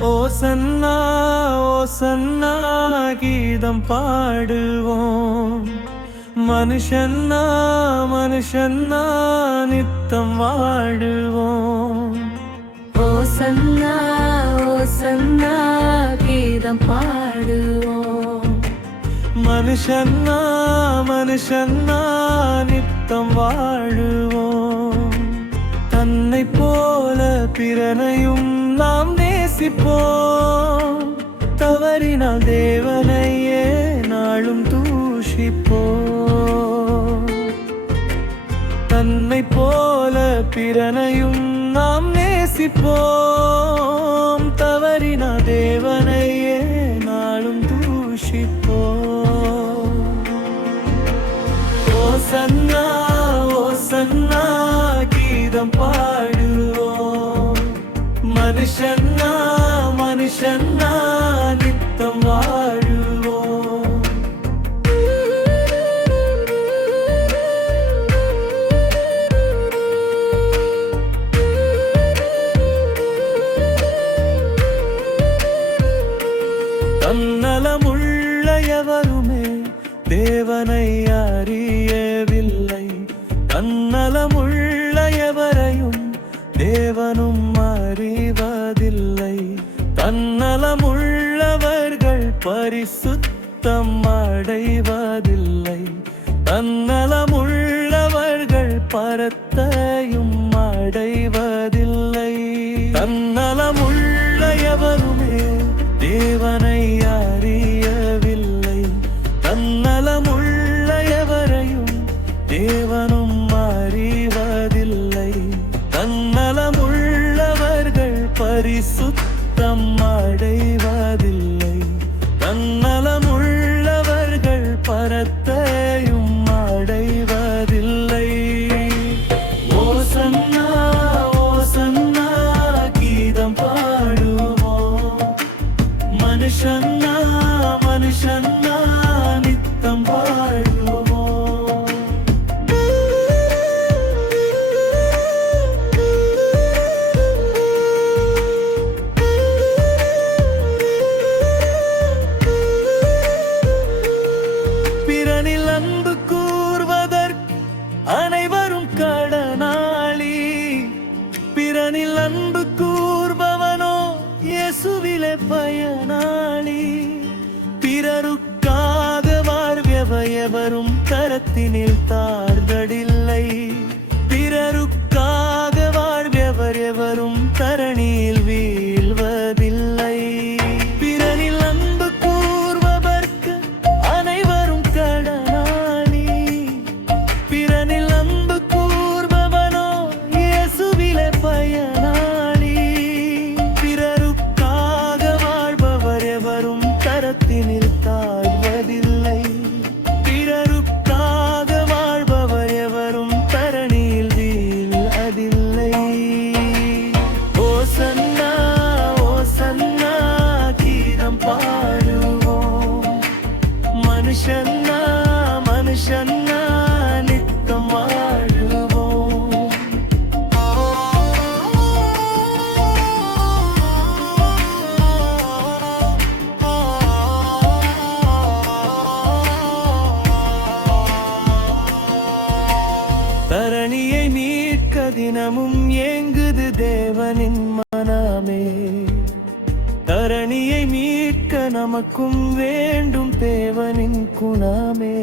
ஓசன்னா ஓசன்னா கீதம் பாடுவோம். மனுஷன்னா மனுஷன்னா நித்தம் வாடுவோம். ஓசன்னா ஓசன்னா கீதம் பாடுவோம். மனுஷன்னா மனுஷன்னா நித்தம் வாழுவோம். தன்னை போல பிறனையும் நாம் நேசிப்போம். தவறினால் தேவனையே நாளும் தூஷிப்போம். தன்னை போல பிறனையும் நாம் நேசிப்போம். தவறினால் தேவனையே நாளும் தூஷிப்போம். ஓசன்னா ஓசன்னா கீதம் பாடுவோம். மனுஷன்னா மனுஷன்னா நித்தம் வாழுவோம். தன்னலமுள்ள எவருமே தேவனை அறியவில்லை. தன்னலமுள்ள எவரையும் தேவனும் அறிவதில்லை. தன்னலமுள்ளவர்கள் பரிசுத்தம் அடைவதில்லை. தன்னலமுள்ளவர்கள் பரத்தையும் அடைவதில்லை. தன்னலமுள்ள எவருமே தேவனை அறியவில்லை. தன்னலமுள்ள எவரையும் தேவனும் அறிவதில்லை. தன்னலமுள்ளவர்கள் பரிசுத்தம் அடைவதில்லை. தன்னலமுள்ளவர்கள் பரத்தையும் அடைவதில்லை. ஓசன்னா ஓசன்னா கீதம் பாடுவோம். மனுஷன்னா மனுஷன்னா நித்தம் பாடுவோம். பிறனில் அன்பு கூர்வதற்கு அனைவரும் கடனாளி. பிறனில் அன்பு கூர்பவனோ இயேசுவிலே பயனாளி. பிறருக்காக வாழ்பவரும் கரத்தினில் தாழ்ந்தடில்லை. பிறருக்காக வாழ்பவர் எவரும் தரணியில் வீழ்வதில்லை. பிறனில் அன்பு கூர்பவர்க்கு அனைவரும் கடனாளி. பிறனில் அன்பு கூர்பவனோ இயேசுவிலே பயனாளி. பிறருக்காக வாழ்பவர் எவரும் கரத்தினில் தாழ்வதில்லை. பிறருக்காக வாழ்பவர் எவரும் தரணியில் வீழ்வதில்லை. ஓசன்னா ஓசன்னா கீதம் பாடுவோம். மனுஷன்னா மனுஷன்னா நித்தம் வாழுவோம். தரணியை மீட்க தினமும் ஏங்குது தேவனின் மனமே. தரணியை மீட்க நமக்கும் வேண்டும் தேவனின் குணமே.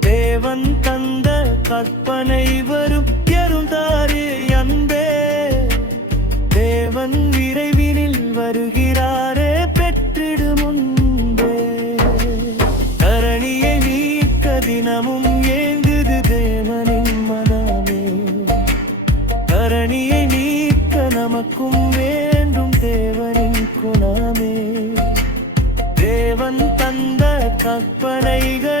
தேவன் தந்த கற்பனை வரும் எருந்தாரே அன்பே. தேவன் விரைவினில் வருகிறாரே பெற்றிடு முன்பே. தரணியை மீட்க தினமும் ஏங்குது தேவனின் மனமே. தரணியை மீட்க நமக்கும் வேண்டும் தேவனின் குணமே. தேவன் தந்த கற்பனைகள்